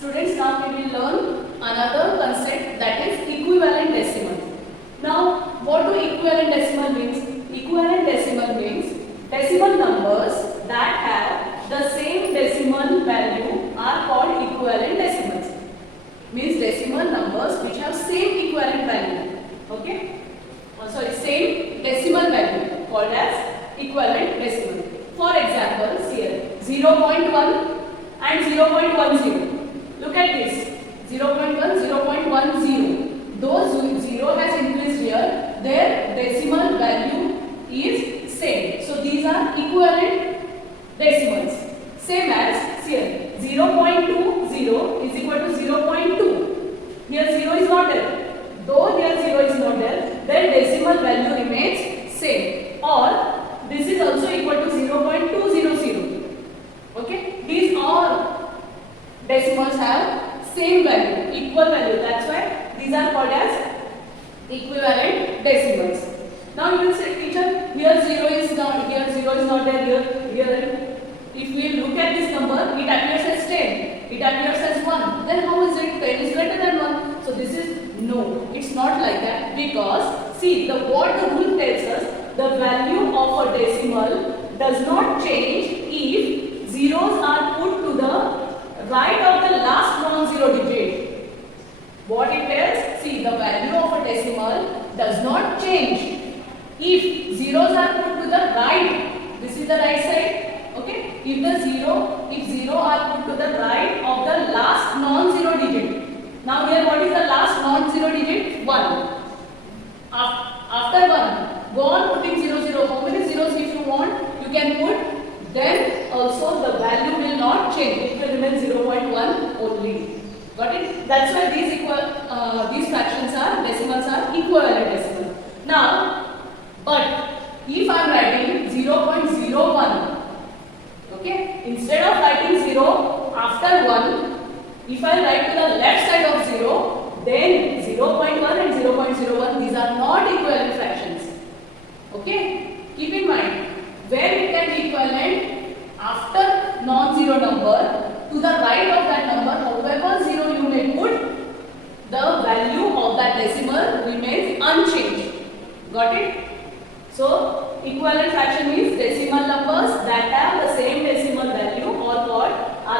Students, now we will learn another concept, that is equivalent decimal. Now, what do equivalent decimal means? Equivalent decimal means decimal numbers that have the same decimal value are called equivalent decimals. Means decimal numbers which have same equivalent value. Okay? Same decimal value called as equivalent decimal. For example, here 0.1 and 0.10. Look at this, 0.1, 0.10. Those 0 has increased here, their decimal value is same. So these are equivalent decimals. Same as here, 0.20 is equal to 0.2. Here 0 is not there. Though here 0 is not there, their decimal value remains same. Or this is also equal to 0.200. Okay, these all decimals have same value, equal value. That's why these are called as equivalent decimals. Now you will say, teacher, here 0 is not, here 0 is not there, here. If we look at this number, it appears as 10, it appears as 1. Then how is it 10 is greater than 1? So this is no, it's not like that, because see what the rule tells us, the value of a decimal does not change if zeros are put to the right of the last non-zero digit. What it tells, see the value of a decimal does not change if zeros are put to the right. This is the right side. Okay, if 0 are put to the right of the last non-zero digit. Now here what is the last non-zero digit? 1. After 1, go on putting 0, 0. How many zeros if you want, you can put. Then also the value will not change. It will remain 0.1 only. Got it? That's why these fractions are, decimals are equivalent decimal. Now, but if I am writing 0.01, okay, instead of writing 0 after 1, if I write to the left side of 0, then 0.1 and 0.01, these are not equivalent fractions. Okay, keep in mind, where it can be equivalent after non-zero number, to the right of that number, however 0 you may put, the value of that decimal remains unchanged. Got it? So, equivalent fraction means decimal numbers that have the same decimal value are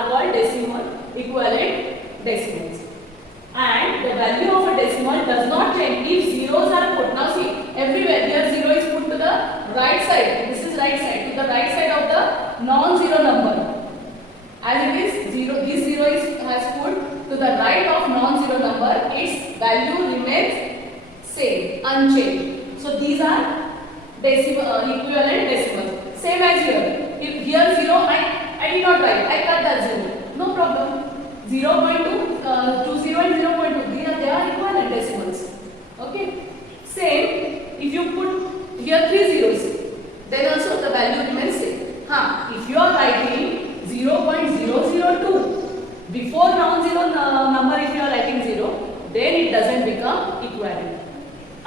called decimal equivalent decimals. And the value of a decimal does not change if zeros are put. Now see, everywhere here 0 is put to the right side. This is right side, to the right side of the non-zero number. As it is 0, this 0 has put to the right of non-zero number, its value remains same, unchanged. So these are equivalent decimals. Same as here. If here 0, I did not write, I cut that 0. No problem. 0.2, 20 and 0.2, they are equivalent decimals. Okay. Same, if you put here 3 zeros, then also the value remains same. If you are writing 0.002 before non-zero number, if you are writing 0, then it doesn't become equivalent.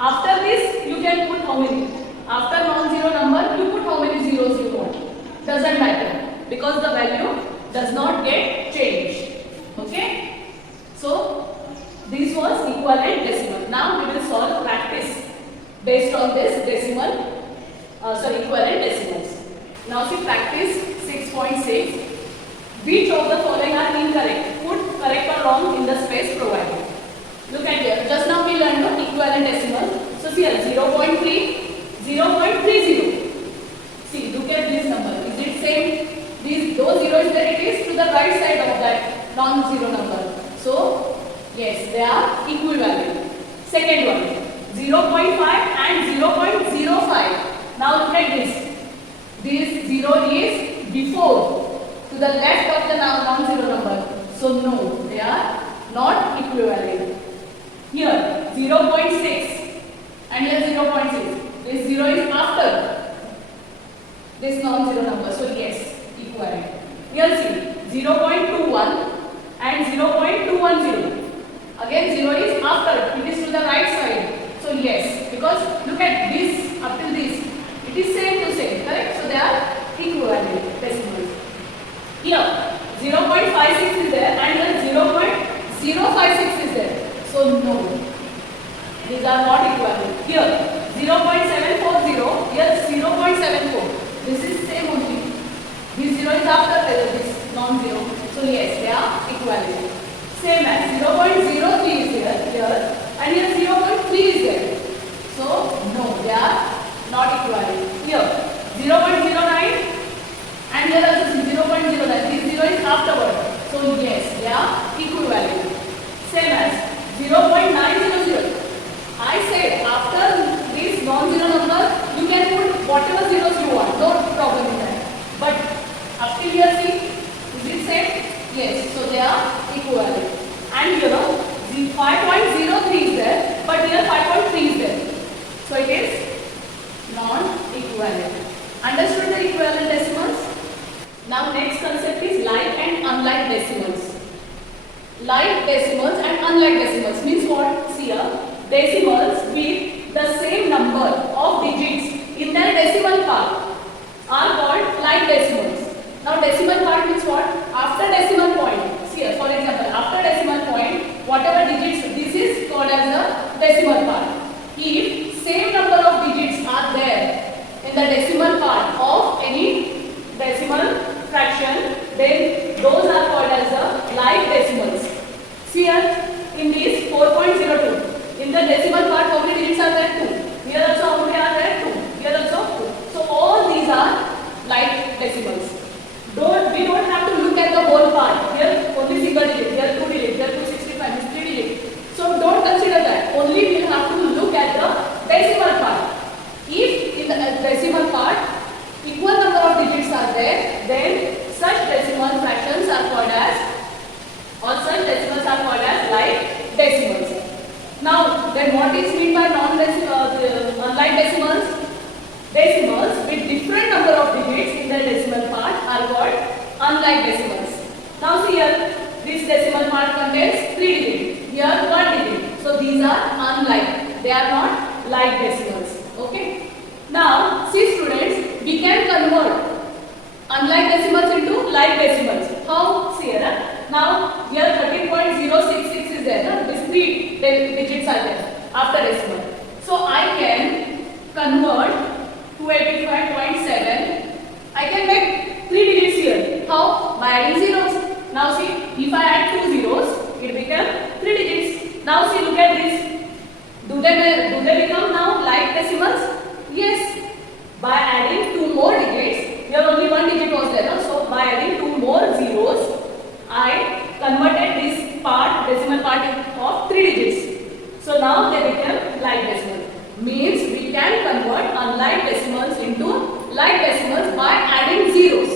After this, you can put how many? After non-zero number, you put how many zeros you want. Doesn't matter, because the value does not get changed. Okay? So, this was equivalent decimal. Now we will solve practice based on this equivalent decimals. Now see practice 6.6. Which of the following are incorrect? Put correct or wrong in the space provided. Look at here. Just now we learned the equivalent decimal. So see here 0.3, 0.30. See, look at this number. Is it same? Those zeros there, it is to the right side of that non-zero number. So yes, they are equivalent. Second one, 0.5 and 0.05. Now look at this. This 0 is before, to the left of the non-zero number. So no, they are not equivalent. Here 0.6 and here 0.6. This 0 is after this non-zero number. So yes, equivalent. Here see 0.21 and 0.210. Again 0 is after, it is to the right side. So yes, because look at this up till this, it is same to same, correct? So they are equivalent decimals. Here 0.56 is there and then 0.2 056 is there. So no, these are not equivalent. Here 0.740, here 0.74. This is same only. This 0 is after this non-zero. So yes, they are equivalent. Same as 0.03 is here, and here 0.3 is there. So no, they are not equivalent. Here 0.09 and here also 0.09. This 0 is afterward. So yes, they are equivalent. Same as 0.900. I said after this non-zero number, you can put whatever zeros you want. No problem in that. But up till here, see, is it same? Yes. So they are equivalent. And you know, the 5.03 is there, but here 5.3 is there. So it is non-equivalent. Understood the equivalent decimals? Now next concept is like and unlike decimals. Like decimals and unlike decimals means what? See here, decimals with the same number of digits in their decimal part are called like decimals. Now decimal part means what? After decimal point. See here, for example, after decimal point, whatever digits, this is called as the decimal part. If same number of digits are there in the decimal part of any decimal fraction, then those are called as the like decimals. See here, in this 4.02, in the decimal part how many digits are there? 2. Here also how many are there? 2. Here also 2. So all these are like decimals. We don't have to look at the whole part. Here only single digit, here 2 digits, here 265 is 3 digits. So don't consider that. Only we have to look at the decimal part. If in the decimal part equal number of digits are there, then such decimal fractions are called as, or such decimals are called as like decimals. Now, then what is meant by unlike decimals? Decimals with different number of digits in the decimal part are called unlike decimals. Now see here, this decimal part contains 3 digits, here 1 digit. So these are unlike, they are not like decimals. Okay. Now see students, we can convert unlike decimals into like decimals. How? See here. Now here 13.066 is there. These 3 digits are there after decimal. So I can convert 285.7. I can make 3 digits here. How? By adding zeros. Now see, if I add 2 zeros, it becomes 3 digits. Now see, look at this. Do they become now like decimals? Yes. By adding 2 more digits, here only 1 digit was there. No? So by adding 2 more zeros, I converted this part, decimal part of 3 digits. So now they become like decimal. Means we can convert unlike decimals into like decimals by adding zeros.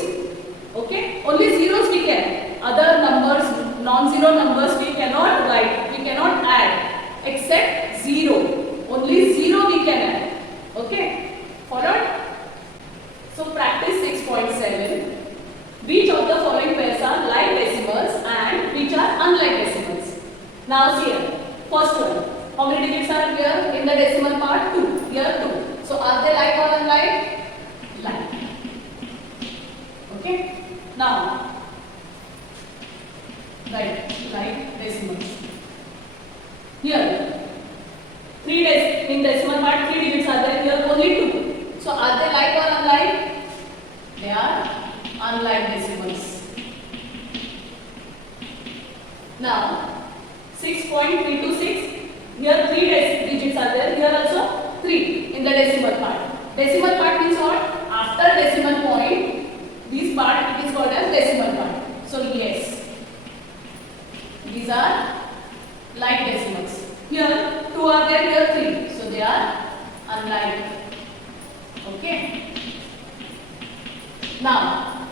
Okay? Only zeros we can. Other numbers, non-zero numbers we cannot write, we cannot add except 0. Only 0 we can add. Okay? Followed? So practice 6.7. Which of the following pairs are like decimals and which are unlike decimals? Now see here. First one. How many digits are here in the decimal part? 2. Here 2. So are they like or unlike? Like. Okay. Now, right, like decimals. Here, 3 in decimal part 3 digits are there. Here only 2. So are they like or unlike? They are unlike decimals. Now, 6.326. Here 3 digits are there. Here also 3 in the decimal part. Decimal part means what? After decimal point, this part it is called as decimal part. So yes, these are like decimals. Here 2 are there. Here 3. So they are unlike. Okay. Now,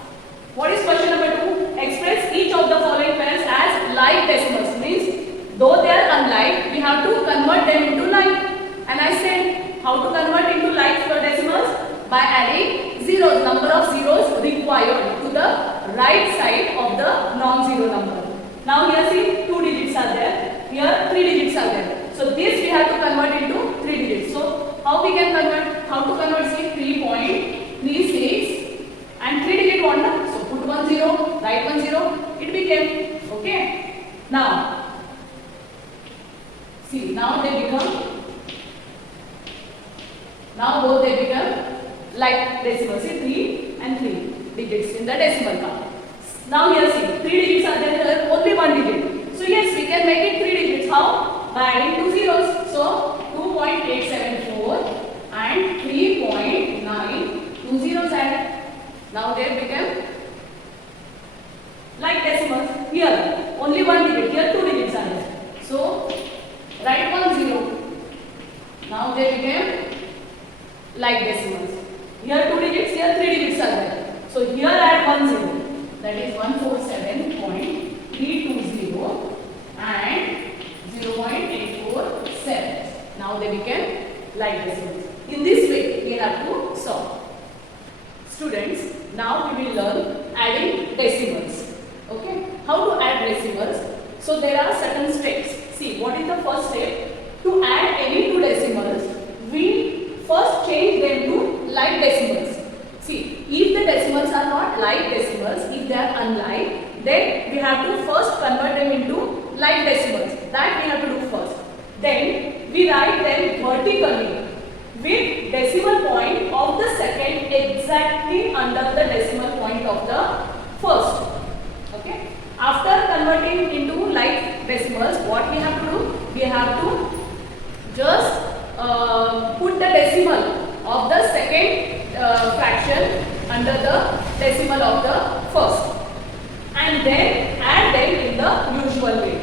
what is question number 2? Express each of the following pairs as like decimals. Means though they are unlike, we have to convert them into like. And I said how to convert into like decimals? By adding zeros, number of zeros required to the right side of the non-zero number. Now here see 2 digits are there. Here 3 digits are there. So this we have to convert into 3 digits. So how we can convert? How to convert? See 3.36 and 3 digit one. So put 1 0, write 1 0. It became okay. Now now they become, now both they become like decimals. See 3 and 3 digits in the decimal part. Now here see 3 digits are there, only 1 digit. So yes, we can make it 3 digits. How? By adding 2 zeros. So 2.874 and 3.9, 2 zeros added. Now they become like decimals. Here only 1 digit, here 2 digits are there. So write 1 0. Now they became like decimals. Here 2 digits, here 3 digits are there. So here add 1 0. That is 147.320 and 0.847. Now they became like decimals. In this way we have to solve. Students, now we will learn adding decimals. Okay, how to add decimals? So there are certain steps. See, what is the first step? To add any two decimals, we first change them to like decimals. See, if the decimals are not like decimals, if they are unlike, then we have to first convert them into like decimals. That we have to do first. Then we write them vertically with decimal point of the second exactly under the decimal point of the first. Okay. After converting into like decimals, what we have to do? We have to just put the decimal of the second fraction under the decimal of the first, and then add them in the usual way.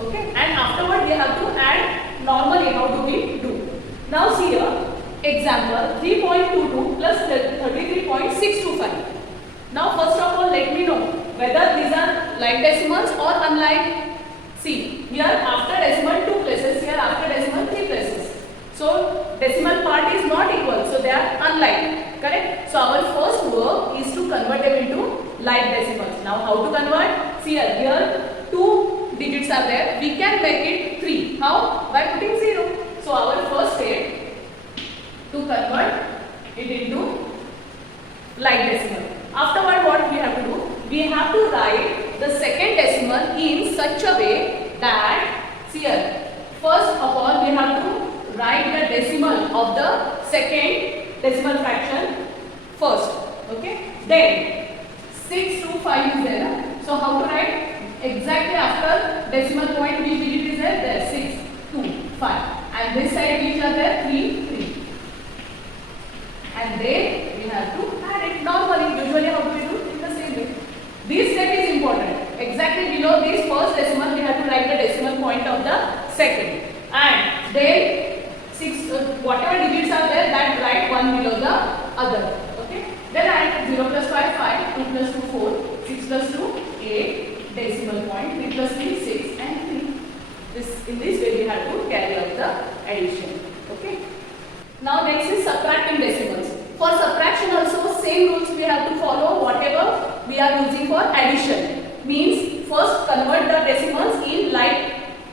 Okay. And afterward we have to add normally. How do we do? Now see here, example 3.22 plus 33.625. Now first of all let me know whether these are like decimals or unlike. See, here after decimal 2 places, here after decimal 3 places. So decimal part is not equal, so they are unlike, correct? So our first work is to convert them into like decimals. Now how to convert? See here 2 digits are there, we can make it 3. How? By putting 0. So our first step to convert it into like decimal. Afterward what we have to do? We have to write the second decimal in such a way that, see here, first of all we have to write the decimal of the second decimal fraction first. Okay. Then 625 is there. So how to write? Exactly after decimal point which digit is there? There 6, 2, 5. And this side which are there? 3, 3. And then we have to add it normally. Usually how do we do? In the same way. This step is important. Exactly below this first decimal we have to write the decimal point of the second. And then 6, whatever digits are there, that write one below the other. Okay. Then add 0 plus 5, 5, 2 plus 2, 4, 6 plus 2, 8, decimal point, 3 plus 3, 6 and 3. In this way we have to carry out the addition. Okay. Now next is subtracting decimals. For subtraction also same rules we have to follow whatever we are using for addition. Means first convert the decimals in like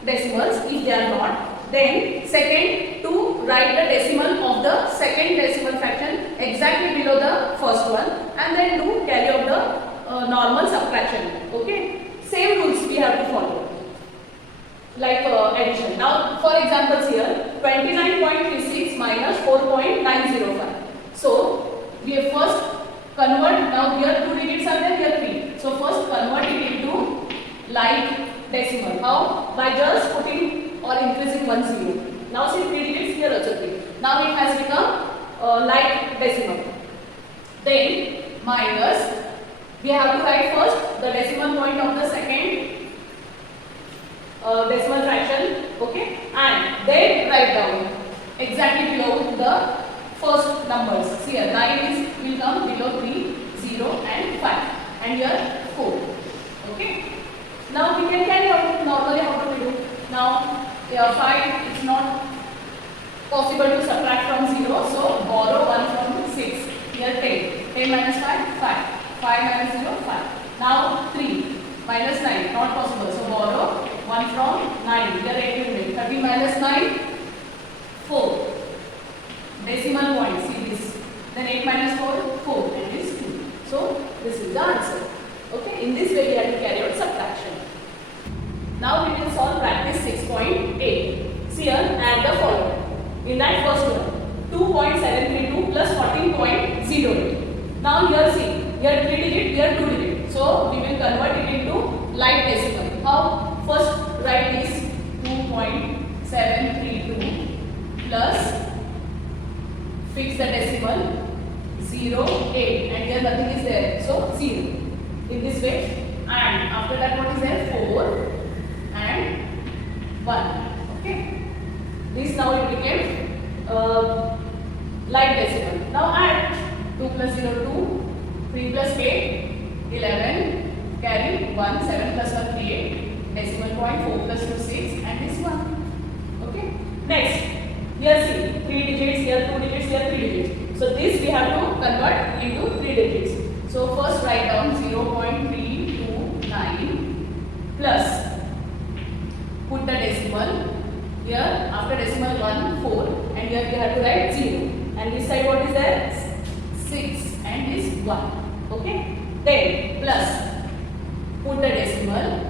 decimals if they are not. Then second to write the decimal of the second decimal fraction exactly below the first one, and then to carry out the normal subtraction. Okay. Same rules we have to follow. Like addition. Now for examples here 29.36 minus 4.905. So we have first convert. Now here 2 digits are there, here 3. So first convert it into like decimal. How? By just putting or increasing 1 0. Now see 3 digits, here also 3. Now it has become like decimal. Then minus, we have to write first the decimal point of the second decimal fraction. Okay, and then write down exactly below the first numbers. See here 9 will come below 3, 0 and 5, and here 4. Okay. Now we can carry out normally. How do we do? Now 5 is not possible to subtract from 0, so borrow 1 from 6. Here 10. 10 minus 5, 5. 5 minus 0, 5. Now 3 minus 9, not possible. So borrow 1 from 9. Here 8 will make. 30 minus 9, 4. Decimal point, see this. Then 8 minus 4, 4. And this 2. So this is the answer. Okay. In this way we have to carry out subtraction. Now we will solve practice 6.8. See here, add the following. In that first one, 2.732 plus 14.08. Now here see, here 3 digit, here 2 digit. So we will convert it into light decimal. How? First write this 2.732 plus, fix the decimal, 0, 8, and here nothing is there, so 0. In this way, and after that what is there? 4 and 1. Okay. This now it became light decimal. Now add 2 plus 0, 2, 3 plus 8, 11, carry 1, 7 plus 1, 8, decimal point, 4 plus 2, 6, and this 1. Okay. Next, here see, 3 digits, here 2 digits, here 3 digits. So this we have to convert into 3 digits. So first write down 0.329 plus, put the decimal. Here after decimal 1, 4, and here we have to write 0. And this side what is there? 6 and this 1. Okay. Then plus, put the decimal.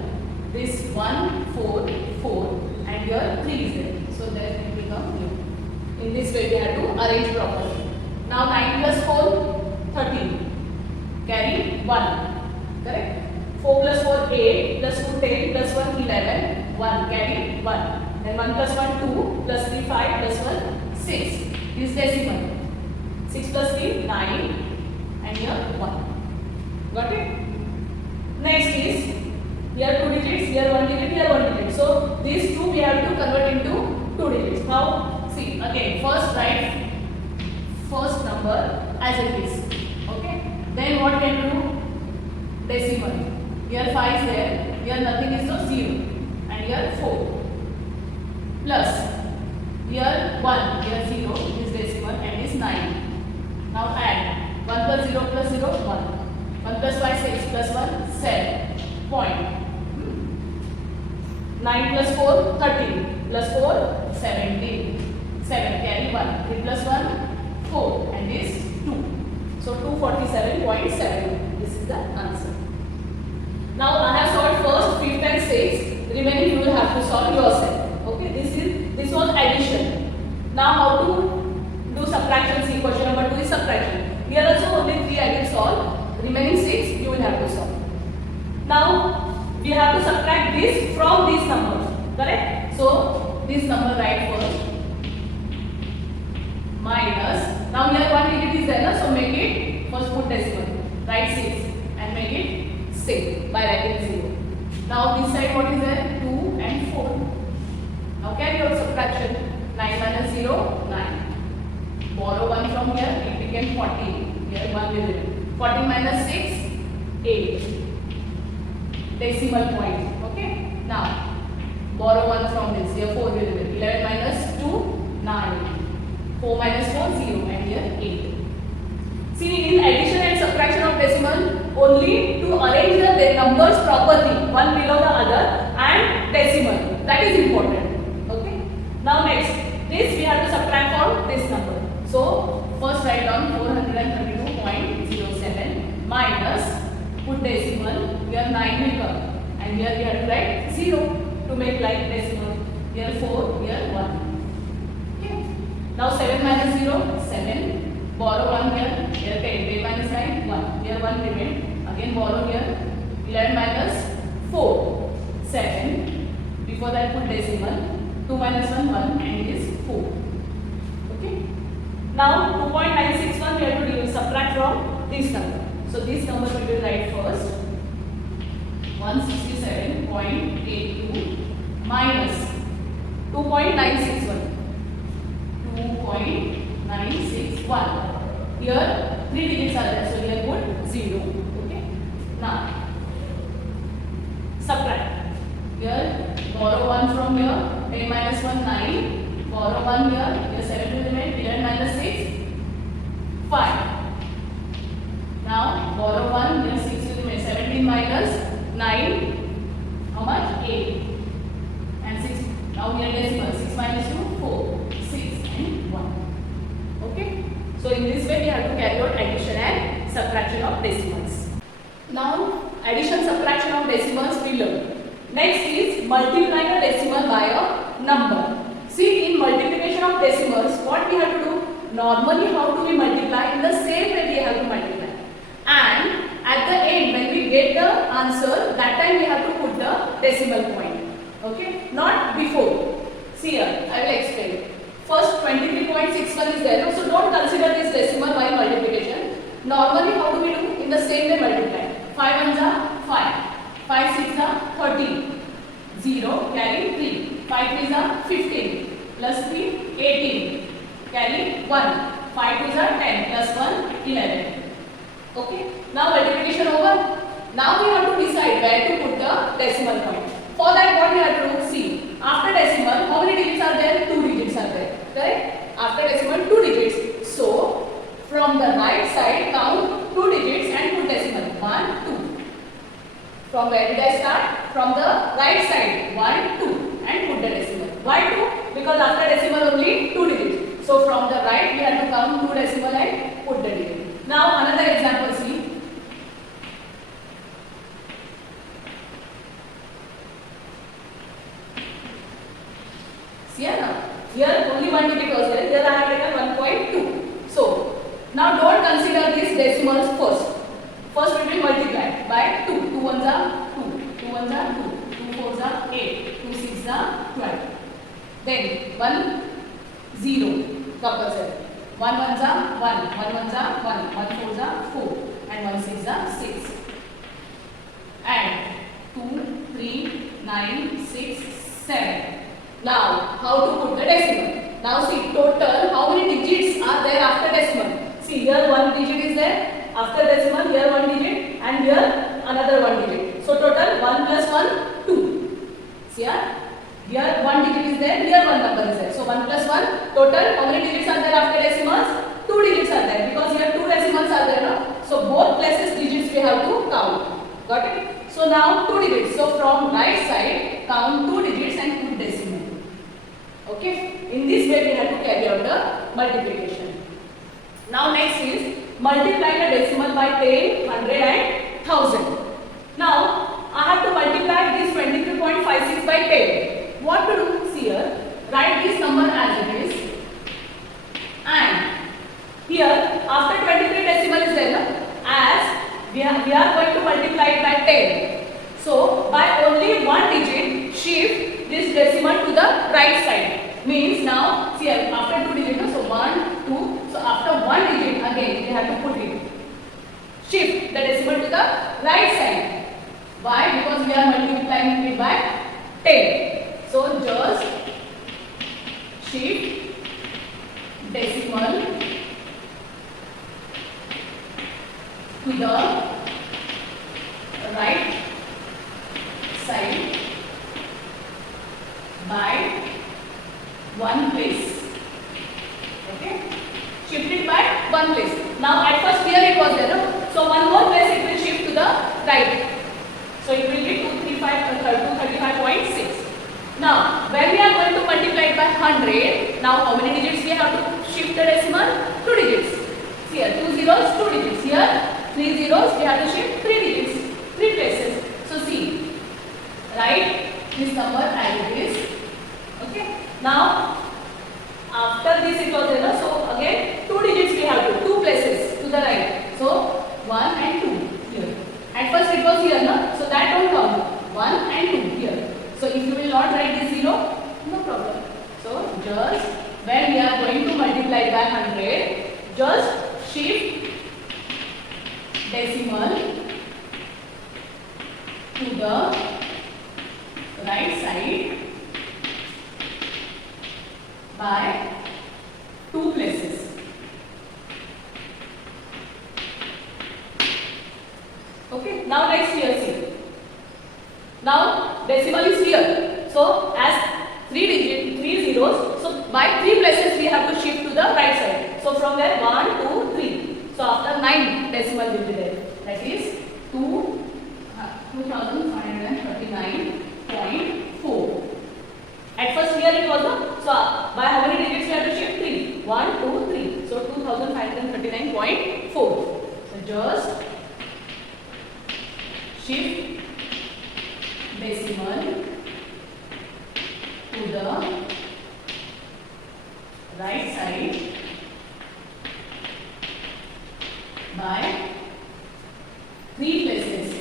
This 1, 4, 4, and here 3 is there. So that will become new. In this way we have to arrange properly. Now 9 plus 4, 13. Carry 1. Correct? 4 plus 4, 8, plus 2, 10, plus 1, 11, 1. Carry 1. Then 1 plus 1, 2, plus 3, 5, plus 1, 6. This decimal. 6 plus 3, 9. And here 1. Got it? Next is, here 2 digits, here 1 digit, here 1 digit. So these two we have to convert into 2 digits. How? See, again, first write first number as it is. Okay? Then what can you do? Decimal. Here 5 is there, here nothing is, so 0. And here 4. Plus, here 1, here 0 is decimal and is 9. Now add 1 plus 0 plus 0, 1. 1 plus 5, 6 plus 1, 7. Point. 9 plus 4, 13. Plus 4, 17. 7, carry 1. 3 plus 1, 4. And this 2. So 247.7. This is the answer. Now I have solved first, 5th and 6th. Remaining you will have to solve yourself. Okay, this was addition. Now how to do subtraction? See, question number 2 is subtraction. Here also only 3 I will solve. Remaining 6 you will have to solve. Now we have to subtract this from these numbers. Correct? So this number write first. Minus. Now here 1 digit is there, so make it first put decimal. Write 6 and make it 6 by writing 0. Now this side what is there? 2 and 4. Now carry out subtraction. 9 minus 0, 9. Borrow 1 from here, it became 14. Here 1 will remain. 14 minus 6, 8. Decimal point. Okay. Now borrow 1 from this. Here 4 will remain. 11 minus 2, 9. 4 minus 4, 0. And here 8. See, in addition and subtraction of decimal, only to arrange the numbers properly, one below the other, and decimal. That is important. Okay. Now next, this we have to subtract from this number. So first write down 432.07 minus, put decimal. Here 9 will come, and here we have to write 0 to make like decimal. Here 4, here 1. Okay. Now 7 minus 0, 7. Borrow 1 here, here 10. 10 minus 9, 1. Here 1 remain. Again borrow here. 11 minus 4, 7. Before that put decimal. 2 minus 1, 1, and it is 4. Okay. Now 2.961 we have to subtract from this number. So this number we will write first. 167.82 minus 2.961. 2.961. Here 3 digits are there, so here put 0. Okay. Now subtract. Here borrow 1 from here. 10 minus 1, 9. Borrow 1 here. Here 7 will remain. 11 minus 6, 5. Now borrow 1. Here 6 will remain. 17 minus 9. How much? 8. And 6. Now here decimal. 6 minus 2, 4. 6 and 1. Okay. So in this way we have to carry out addition and subtraction of decimals. Now addition subtraction of decimals we learn. Next is multiplying a decimal by a number. See, in multiplication of decimals, what we have to do? Normally, how do we multiply? In the same way we have to multiply. And at the end, when we get the answer, that time we have to put the decimal point. Okay? Not before. See here, I will explain. First 23.61 is there. So don't consider this decimal while multiplication. Normally, how do we do? In the same way multiply. 5 ones are 5. 5 6 are 13. 0 carry 3. 5 3s are 15. Plus 3 18. Carry 1. 5 2s are 10. Plus 1 11. Okay. Now multiplication over. Now we have to decide where to put the decimal point. For that, what we have to do? See. After decimal, how many digits are there? 2 digits are there. Correct? After decimal, 2 digits. So from the right side, count 2 digits and put decimal. 1 2. From where did I start? From the right side. 1 2 and put the decimal. Why 2? Because after decimal only 2 digits. So from the right we have to count 2 decimal and put the digit. Now another example, see. See here now. Here only 1 digit was there. Here I have taken 1.2. So now don't consider these decimals first. First we will multiply by 2. 2 ones are 2. 2 ones are 2. 2 fours are 8. 2 sixes are 12. Then 1 0 compulsory. 1 ones are 1. 1 ones are 1. 1 fours are 4. And 1 sixes are 6. And 2 3 9 6 7. Now how to put the decimal? Now see total how many digits are there after decimal? See here 1 digit is there. After decimal, here 1 digit and here another 1 digit. So total 1 plus 1, 2. See here 1 digit is there, here 1 number is there. So 1 plus 1, total how many digits are there after decimals? 2 digits are there because here 2 decimals are there. No? So both places digits we have to count. Got it? So now 2 digits. So from right side, count 2 digits and put decimal. Okay? In this way we have to carry out the multiplication. Now next is multiply the decimal by 10, 100 and 1000. Now, I have to multiply this 23.56 by 10. What to do? See here, write this number as it is. And here, after 23 decimal is there, no? As we are going to multiply it by 10. So, by only 1 digit, shift this decimal to the right side. Means now, see here, after 2 digits, so 1, 2. So after 1 digit again we have to put it. Shift the decimal to the right side. Why? Because we are multiplying it by 10. So just shift decimal to the right side by 1 place. Okay? Shifted by 1 place. Now at first here it was there, no? So one more place it will shift to the right. So it will be 235.6. Now when we are going to multiply it by 100, now how many digits we have to shift the decimal? 2 digits. See here, 2 zeros, 2 digits. Here 3 zeros, we have to shift 3 digits, 3 places. So see, write this number as it is. Okay. Now after this it was there, so again 2 digits we have to, 2 places to the right. So 1 and 2 here. At first it was here, no? So that don't count. 1 and 2 here. So if you will not write this 0, no problem. So just when we are going to multiply by 100, just shift decimal to the right side by 2 places. Okay, now next here see. Now decimal is here. So as 3 zeros, so by 3 places we have to shift to the right side. So from there 1, 2, 3. So after 9 decimal will be there. That is 2539.4. At first here it was no. So by how many digits we have to shift? 3. 1, 2, 3. So 2539.4. So just shift decimal to the right side by 3 places.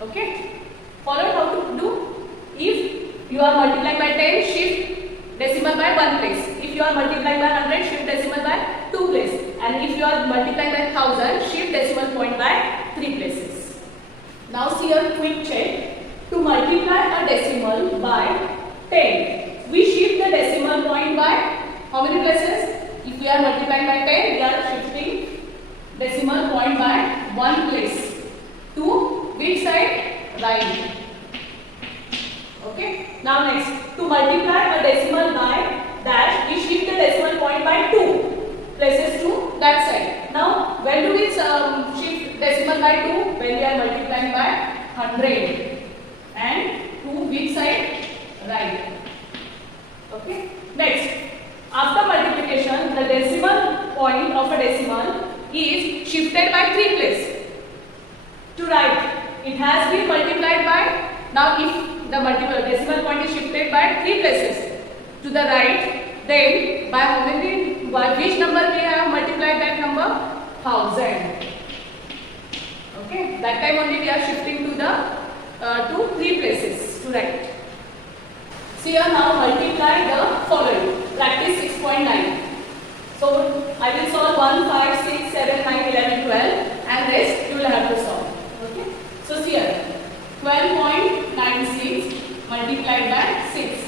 Okay, follow how to do. If you are multiplying by 10, shift decimal by 1 place. If you are multiplying by 100, shift decimal by 2 places. And if you are multiplying by 1000, shift decimal point by 3 places. Now see a quick check. To multiply a decimal by 10, we shift the decimal point by how many places? If we are multiplying by 10, we are shifting decimal point by 1 place. To which side? Right. Okay. Now next, to multiply a decimal by dash, we shift the decimal point by 2 places to that side. Now, when do we shift decimal by 2? When we are multiplying by 100. And to which side? Right. Okay. Next, after multiplication, the decimal point of a decimal is shifted by 3 places to right. It has been multiplied by, now if the decimal point is shifted by 3 places to the right, then by how many, by which number we have multiplied that number? 1000. Okay, that time only we are shifting to the to 3 places to right. See here, now multiply the following. Practice 6.9. So I will solve 1, 5, 6, 7, 9, 11, 12 and rest you will have to solve. Okay. So see here, 12.96 multiplied by 6.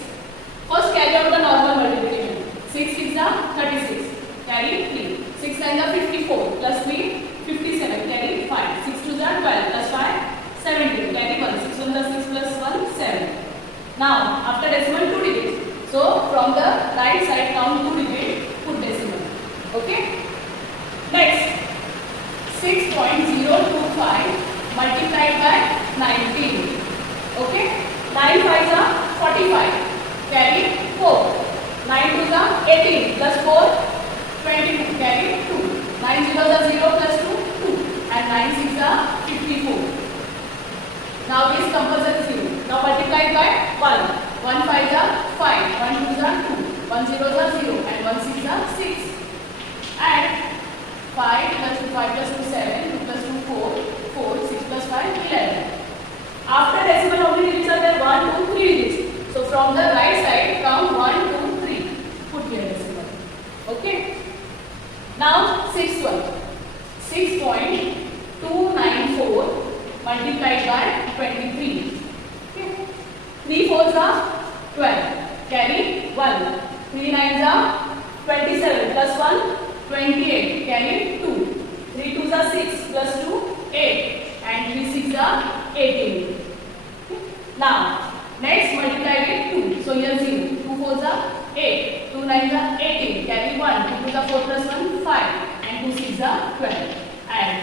First carry out the normal multiplication. 6 is the 36. Carry 3. 6 9 the 54 plus 3 57. Carry 5. 6 2 the 12 plus 5 17. Carry 1. 6 1 the 6 plus 1 7. Now after decimal 2 digits. So from the right side count 2 digits, put decimal. Okay. Next 6.025 multiplied by 19. Okay. 9 5 are 45. Carry 4. 9 2 are 18 plus 4 22. Carry 2. 9 0 are 0 plus 2 2 and 9 6 are 54. Now this compulsory 0. Now multiplied by 1. 1 5 are 5. 1 2 are 2. 1 0 are 0 and 1 6 are 6. And 5 plus 2 5 plus 2 7. 2 plus 2 4. 4 6 plus 5 11. After decimal how many digits are there? 1 2 3 digits. So from the right side count 1 2 3. Put here decimal. Okay. Now sixth one. 6.294 multiplied by 23. Okay. 3 4s are 12. Carry 1. 3 9s are 27 plus 1 28. Carry 2. 3 2s are 6 plus 2 8 and 3 6 are 18. Okay. Now next multiply with 2. So here 0. 2 4s are 8. 2 9s are 18. Carry 1. 2 2s are 4 plus 1 5 and 2 6s are 12. And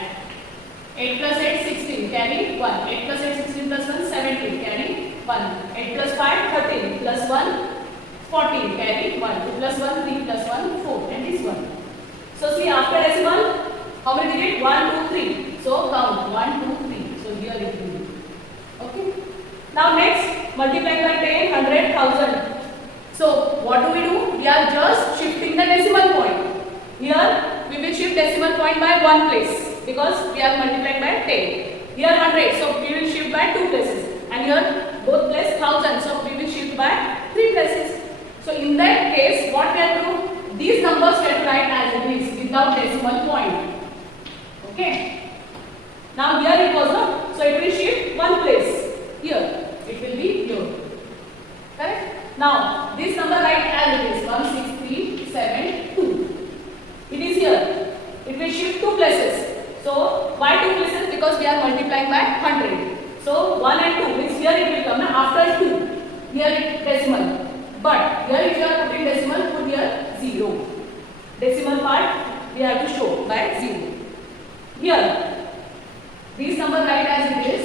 8 plus 8 16. Carry 1. 8 plus 8 16 plus 1 17. Carry 1. 8 plus 5 13 plus 1 14. Carry 1. 2 plus 1 3 plus 1 4 and this 1. So see after decimal how many digits? 1 2 3. So count 1 2 3. So here it will be. Okay. Now next multiply by 10 100 1000. So what do? We are just shifting the decimal point. Here we will shift decimal point by 1 place because we are multiplying by 10. Here 100, so we will shift by 2 places. And here both place 1000, so we will shift by 3 places. So in that case, what we have to do? These numbers we have to write as it is without decimal point. Okay. Now here it was not, so it will shift 1 place. Here it will be here. Correct? Now this number write as it is 16372. It is here. It will shift 2 places. So why 2 places? Because we are multiplying by 100. So 1 and 2 means here it will come after 2. Here it decimal. But here if you are putting decimal, put here 0. Decimal part we have to show by 0. Here this number write as it is.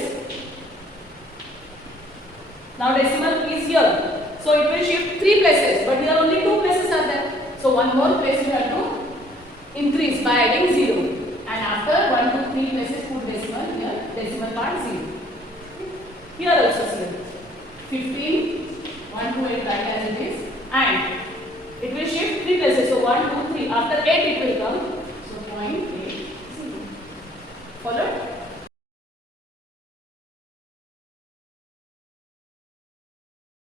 Now decimal is here. So it will shift 3 places, but here only 2 places are there. So one more place you have to increase by adding 0. And after 1 2 3 places put decimal, here decimal part 0. Here also 0. 15, 1 to 8 write as it is, and it will shift 3 places. So 1, 2, 3. After 8 it will come. So 0.80. Followed?